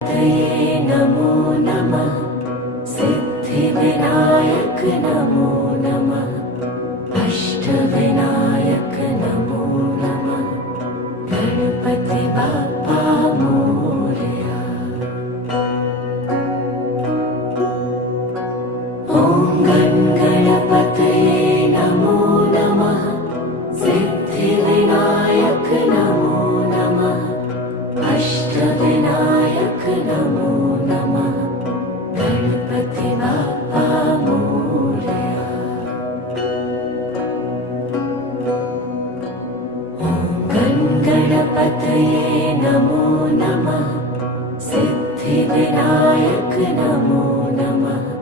तये नमो नमः। सिद्धिविनायक नमो नमः। अष्टविनायक नमो नमः। गणपति बाप्पा मोरया। ॐ गणपतये नमो नमः। सिद्धिविनायक नमो नमः। अष्टविनायक नमो नमः। गणपति बाप्पा मोरया। ॐ गणपतये नमो नमः। सिद्धिविनायक नमो नमः।